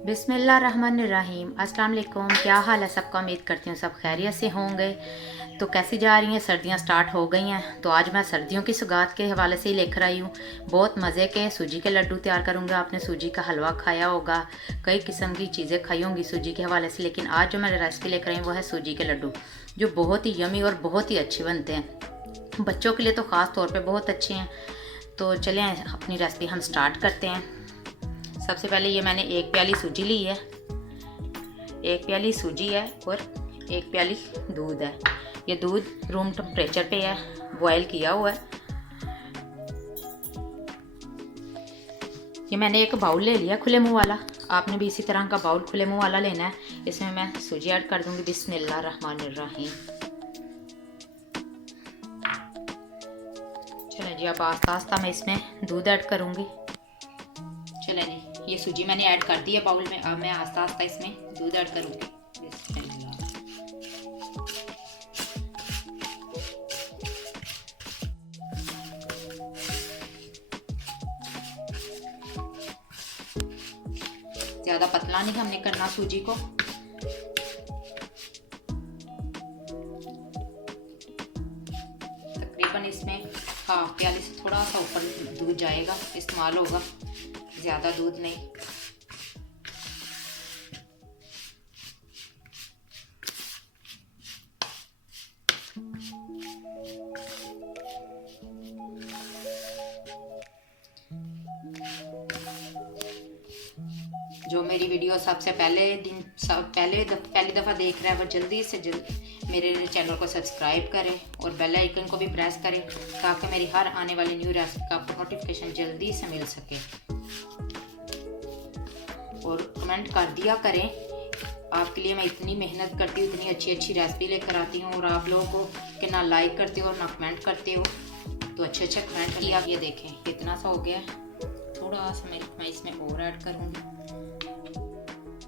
बिस्मिल्लाहिर्रहमानिर्रहीम। अस्सलाम वालेकुम। क्या हाल है सबका? उम्मीद करती हूँ सब खैरियत से होंगे। तो कैसी जा रही हैं? सर्दियाँ स्टार्ट हो गई हैं, तो आज मैं सर्दियों की सौगात के हवाले से ही लेकर आई हूँ। बहुत मज़े के सूजी के लड्डू तैयार करूँगा। आपने सूजी का हलवा खाया होगा, कई किस्म की चीज़ें खाई होंगी सूजी के हवाले से, लेकिन आज जो मैं रेसिपी लेकर आई हूँ वो है सूजी के लड्डू, जो बहुत ही यमी और बहुत ही अच्छे बनते हैं। बच्चों के लिए तो ख़ास तौर पर बहुत अच्छे हैं। तो चलें अपनी रेसिपी हम स्टार्ट करते हैं। सबसे पहले ये मैंने एक प्याली सूजी ली है, एक प्याली सूजी है और एक प्याली दूध है। ये दूध रूम टेम्परेचर पे है, बॉयल किया हुआ है। ये मैंने एक बाउल ले लिया खुले मुंह वाला। आपने भी इसी तरह का बाउल खुले मुंह वाला लेना है। इसमें मैं सूजी ऐड कर दूंगी। बिस्मिल्लाहिर्रहमानिर्रहीम। चलें जी, अब आस्ता आस्ता मैं इसमें दूध ऐड करूंगी। चलें जी, ये सूजी मैंने ऐड कर दी है बाउल में। अब मैं आस्ता आस्ता इसमें दूध ऐड करूंगी। ज़्यादा पतला नहीं हमने करना सूजी को। तकरीबन इसमें हाफ प्याले से थोड़ा सा ऊपर दूध जाएगा, इस्तेमाल होगा, ज़्यादा दूध नहीं। जो मेरी वीडियो सबसे पहली दफ़ा देख रहा है वो जल्दी से जल्दी मेरे चैनल को सब्सक्राइब करें और बेल आइकन को भी प्रेस करें, ताकि मेरी हर आने वाली न्यू रेसिपी का आपको नोटिफिकेशन जल्दी से मिल सके। और कमेंट कर दिया करें, आपके लिए मैं इतनी मेहनत करती हूँ, इतनी अच्छी अच्छी रेसिपी लेकर आती हूँ, और आप लोगों को कि ना लाइक करते हो और ना कमेंट करते हो। तो अच्छे अच्छे कमेंट किया। ये देखें कितना सा हो गया। थोड़ा सा मैं इसमें और ऐड करूँगी,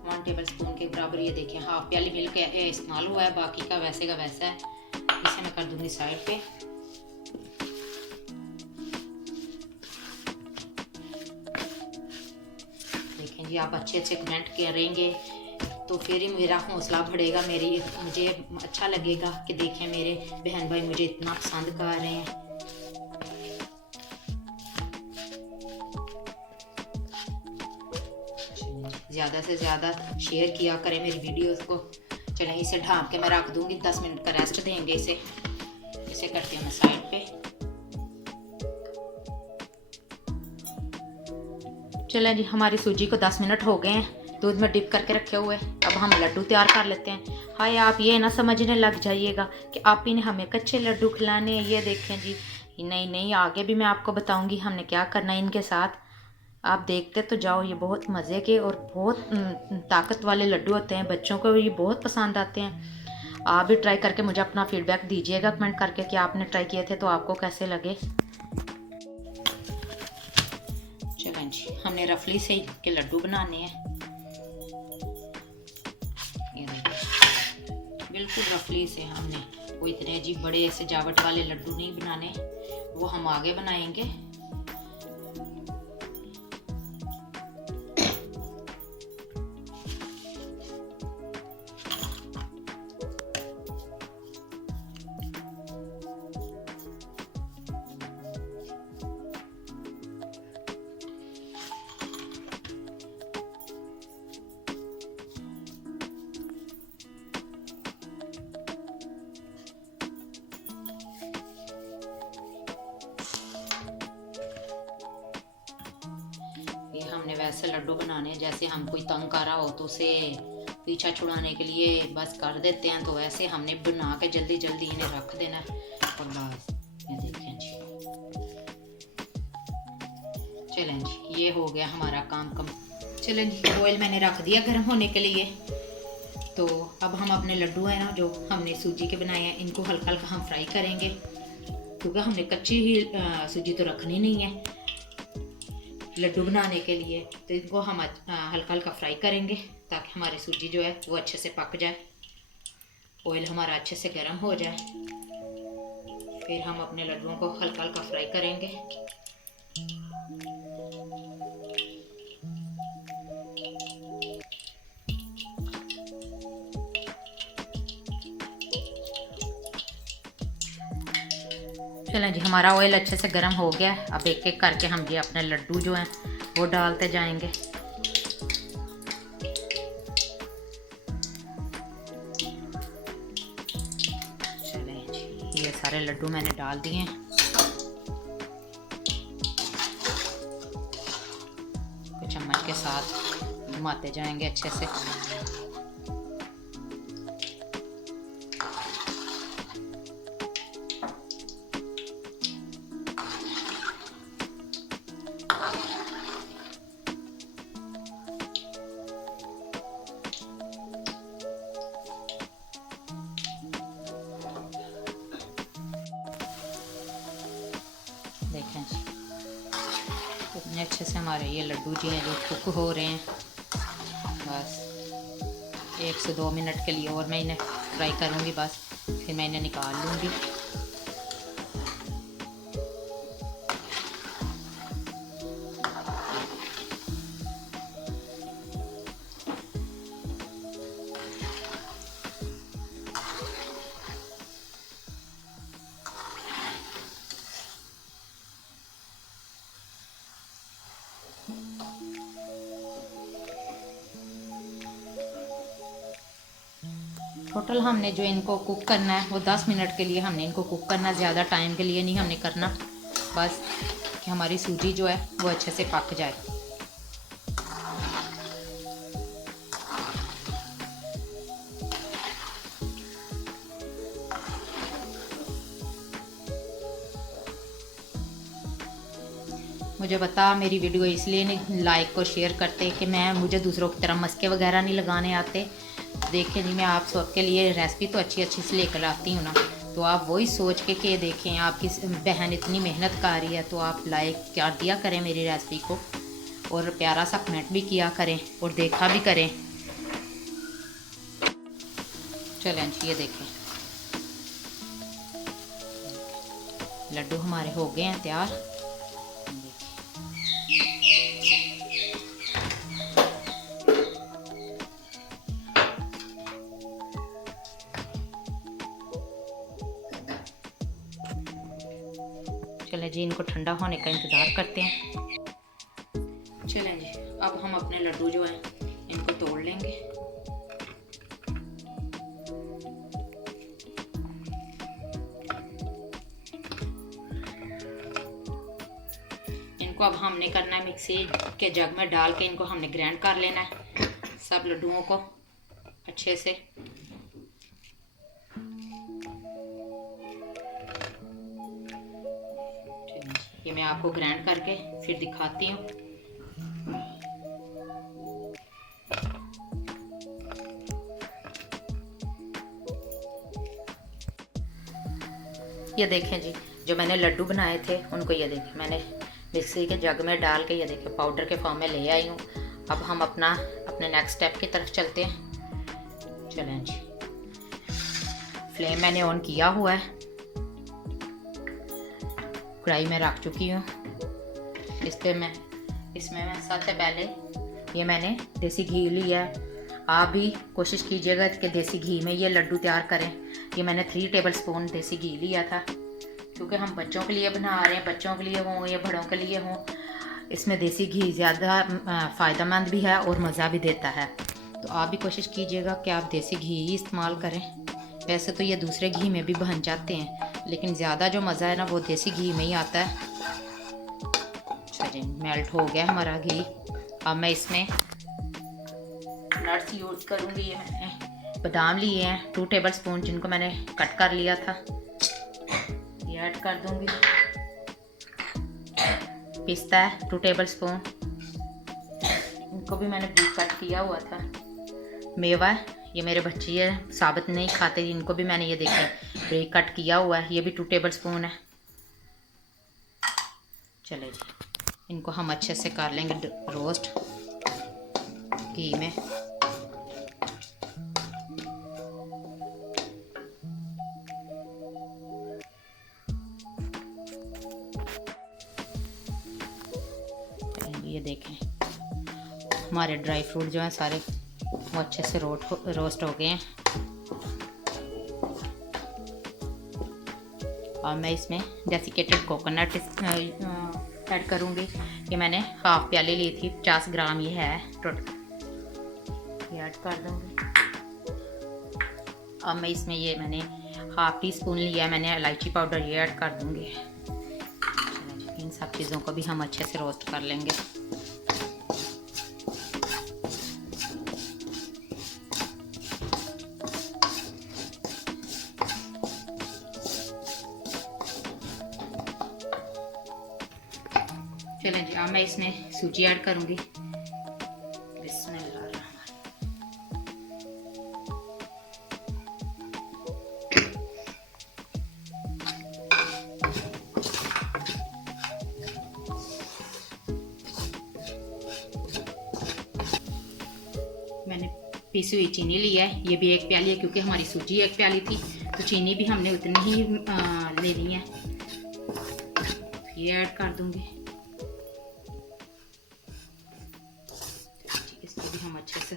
1 टेबल स्पून के बराबर। ये देखें हाफ प्याली मिल्क इस्तेमाल हुआ है, बाकी का वैसे है। इसे मैं कर दूंगी साइड पे। देखें जी, आप अच्छे अच्छे कमेंट करेंगे तो फिर ही मेरा हौसला बढ़ेगा, मुझे अच्छा लगेगा कि देखें मेरे बहन भाई मुझे इतना पसंद कर रहे हैं। ज़्यादा से ज़्यादा शेयर किया करें मेरी वीडियोस को। चलें इसे ढाँप के मैं रख दूंगी, 10 मिनट का रेस्ट देंगे इसे। इसे करती हूँ मैं साइड पे। चलें जी, हमारी सूजी को 10 मिनट हो गए हैं दूध में डिप करके रखे हुए। अब हम लड्डू तैयार कर लेते हैं। हाय, आप ये ना समझने लग जाइएगा कि आप ही ने हमें कच्चे लड्डू खिलाने हैं। ये देखें जी, नहीं नहीं, आगे भी मैं आपको बताऊंगी हमने क्या करना है इनके साथ। आप देखते तो जाओ। ये बहुत मज़े के और बहुत ताकत वाले लड्डू होते हैं, बच्चों को ये बहुत पसंद आते हैं। आप भी ट्राई करके मुझे अपना फीडबैक दीजिएगा कमेंट करके कि आपने ट्राई किए थे तो आपको कैसे लगे। चलें जी, हमने रफली से के लड्डू बनाने हैं। ये बिल्कुल रफली से, हमने कोई इतने अजीब बड़े सजावट वाले लड्डू नहीं बनाने, वो हम आगे बनाएंगे। हमने वैसे लड्डू बनाने हैं जैसे हम कोई तंग कर रहा हो तो उसे पीछा छुड़ाने के लिए बस कर देते हैं, तो वैसे हमने बना के जल्दी जल्दी इन्हें रख देना है और बस। ये देखें जी, चलें जी, ये हो गया हमारा काम कम। चलें जी, ऑयल मैंने रख दिया गर्म होने के लिए। तो अब हम अपने लड्डू हैं ना जो हमने सूजी के बनाए हैं, इनको हल्का हल्का हम फ्राई करेंगे, क्योंकि हमने कच्ची ही सूजी तो रखनी नहीं है लड्डू बनाने के लिए। तो इनको हम हल्का हल्का फ्राई करेंगे ताकि हमारी सूजी जो है वो अच्छे से पक जाए, ऑयल हमारा अच्छे से गर्म हो जाए। फिर हम अपने लड्डुओं को हल्का हल्का फ्राई करेंगे। चलें जी, हमारा ऑयल अच्छे से गर्म हो गया है। अब एक एक करके हम ये अपने लड्डू जो हैं वो डालते जाएंगे। चलें जी, ये सारे लड्डू मैंने डाल दिए हैं। चम्मच के साथ घुमाते जाएंगे अच्छे से। देखें जी, इतने अच्छे से हमारे ये लड्डू जी हैं जो कुक हो रहे हैं। बस 1 से 2 मिनट के लिए और मैं इन्हें फ्राई करूँगी, बस फिर मैं इन्हें निकाल लूँगी। टोटल हमने जो इनको कुक करना है वो 10 मिनट के लिए हमने इनको कुक करना, ज़्यादा टाइम के लिए नहीं हमने करना, बस कि हमारी सूजी जो है वो अच्छे से पक जाए। मुझे बता, मेरी वीडियो इसलिए नहीं लाइक और शेयर करते कि मुझे दूसरों की तरह मस्के वगैरह नहीं लगाने आते। देखें जी, मैं आप सबके लिए रेसिपी तो अच्छी अच्छी से लेकर आती हूँ ना, तो आप वही सोच के देखें। आपकी बहन इतनी मेहनत कर रही है तो आप लाइक कर दिया करें मेरी रेसिपी को, और प्यारा सा कमेंट भी किया करें और देखा भी करें। चलें जी, ये देखें लड्डू हमारे हो गए हैं तैयार। चलें जी, इनको ठंडा होने का इंतज़ार करते हैं। चलें जी, अब हम अपने लड्डू जो हैं इनको तोड़ लेंगे। इनको अब हमने करना है मिक्सी के जग में डाल के इनको हमने ग्राइंड कर लेना है सब लड्डुओं को अच्छे से। ये मैं आपको ग्राइंड करके फिर दिखाती हूँ। ये देखें जी, जो मैंने लड्डू बनाए थे उनको ये देखें मैंने मिक्सी के जग में डाल के ये देखें पाउडर के फॉर्म में ले आई हूँ। अब हम अपने नेक्स्ट स्टेप की तरफ चलते हैं। चलें जी, फ्लेम मैंने ऑन किया हुआ है, कढ़ाई में रख चुकी हूँ। इसमें मैं सबसे पहले ये मैंने देसी घी लिया है। आप भी कोशिश कीजिएगा कि देसी घी में ये लड्डू तैयार करें। ये मैंने 3 टेबल स्पून देसी घी लिया था, क्योंकि हम बच्चों के लिए बना रहे हैं, बच्चों के लिए हों या बड़ों के लिए हों, इसमें देसी घी ज़्यादा फ़ायदेमंद भी है और मज़ा भी देता है। तो आप भी कोशिश कीजिएगा कि आप देसी घी ही इस्तेमाल करें। वैसे तो ये दूसरे घी में भी बन जाते हैं, लेकिन ज़्यादा जो मज़ा है ना वो देसी घी में ही आता है। चलिए, मेल्ट हो गया हमारा घी। अब मैं इसमें नट्स यूज़ करूँगी। ये मैंने बादाम लिए हैं 2 टेबल स्पून, जिनको मैंने कट कर लिया था, ये ऐड कर दूँगी। पिस्ता है 2 टेबल स्पून, इनको भी मैंने ब्रीक कट किया हुआ था। मेवा है, ये मेरे बच्चे है साबुत नहीं खाते, इनको भी मैंने ये देखें ब्रीक कट किया हुआ है, ये भी 2 टेबल स्पून है। चले जी, इनको हम अच्छे से कर लेंगे रोस्ट घी में। ये देखें हमारे ड्राई फ्रूट जो हैं सारे वो अच्छे से रोस्ट हो गए हैं। और मैं इसमें डेसिकेटेड कोकोनट ऐड करूँगी। ये मैंने हाफ प्याली ली थी, 50 ग्राम ये है टोटल, ये ऐड कर दूँगी। अब मैं इसमें ये मैंने हाफ टी स्पून लिया है मैंने इलायची पाउडर, ये ऐड कर दूँगी। इन सब चीज़ों को भी हम अच्छे से रोस्ट कर लेंगे। चलें जी, अब मैं इसमें सूजी ऐड करूँगी। मैंने पीसी हुई चीनी ली है, ये भी 1 प्याली है क्योंकि हमारी सूजी 1 प्याली थी, तो चीनी भी हमने उतनी ही लेनी है। ये ऐड कर दूंगी। इसको भी हम अच्छे से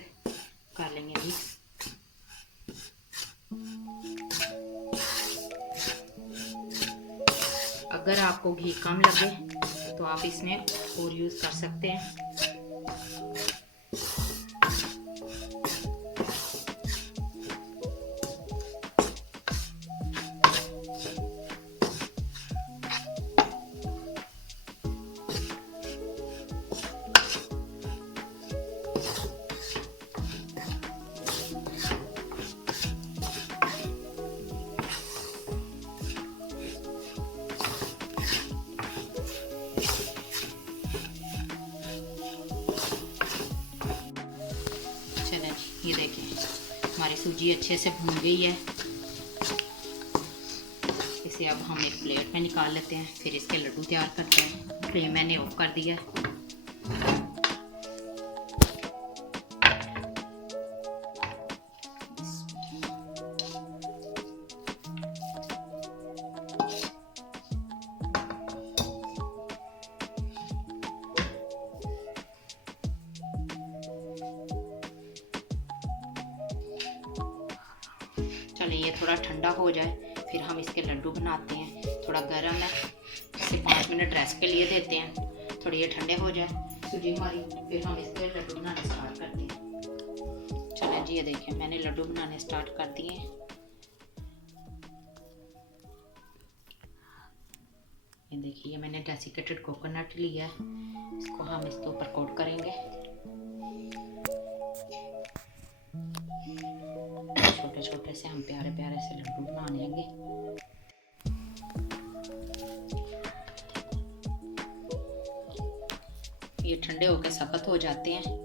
कर लेंगे मिक्स। अगर आपको घी कम लगे तो आप इसमें और यूज़ कर सकते हैं। ये देखिए हमारी सूजी अच्छे से भून गई है। इसे अब हम एक प्लेट में निकाल लेते हैं, फिर इसके लड्डू तैयार करते हैं। फ्लेम मैंने ऑफ कर दिया है। चलिए ये थोड़ा ठंडा हो जाए फिर हम इसके लड्डू बनाते हैं। थोड़ा गर्म है, इसे 5 मिनट रेस्ट के लिए देते हैं। थोड़ी ये ठंडे हो जाए सूजी हमारी, फिर हम इसके लड्डू बनाने स्टार्ट करते हैं। चलिए जी, ये देखिए मैंने लड्डू बनाने स्टार्ट कर दिए। ये देखिए मैंने डेसिकेटेड कोकोनट लिया है, इसको हम इसके ऊपर कोट करेंगे। छोटे छोटे से हम प्यारे प्यारे से लड्डू बना लेंगे। ये ठंडे होकर सख्त हो जाते हैं।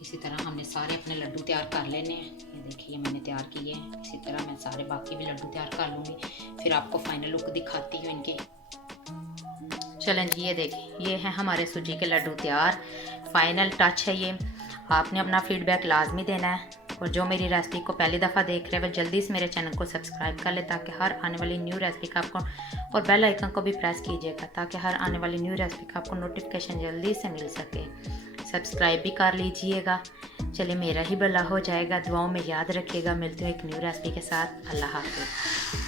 इसी तरह हमने सारे अपने लड्डू तैयार कर लेने हैं। ये देखिए मैंने तैयार किए हैं। इसी तरह मैं सारे बाकी भी लड्डू तैयार कर लूँगी, फिर आपको फाइनल लुक दिखाती हूँ इनके। चलें जी, ये देखिए ये है हमारे सूजी के लड्डू तैयार। फाइनल टच है ये। आपने अपना फीडबैक लाजमी देना है, और जो मेरी रेसिपी को पहली दफ़ा देख रहे हैं वह जल्दी से मेरे चैनल को सब्सक्राइब कर ले, ताकि हर आने वाली न्यू रेसिपी का आपको, और बेल आइकन को भी प्रेस कीजिएगा ताकि हर आने वाली न्यू रेसिपी का आपको नोटिफिकेशन जल्दी से मिल सके। सब्सक्राइब भी कर लीजिएगा। चलिए मेरा ही भला हो जाएगा। दुआओं में याद रखिएगा। मिलती हूँ एक न्यू रेसिपी के साथ। अल्लाह हाफ़िज़।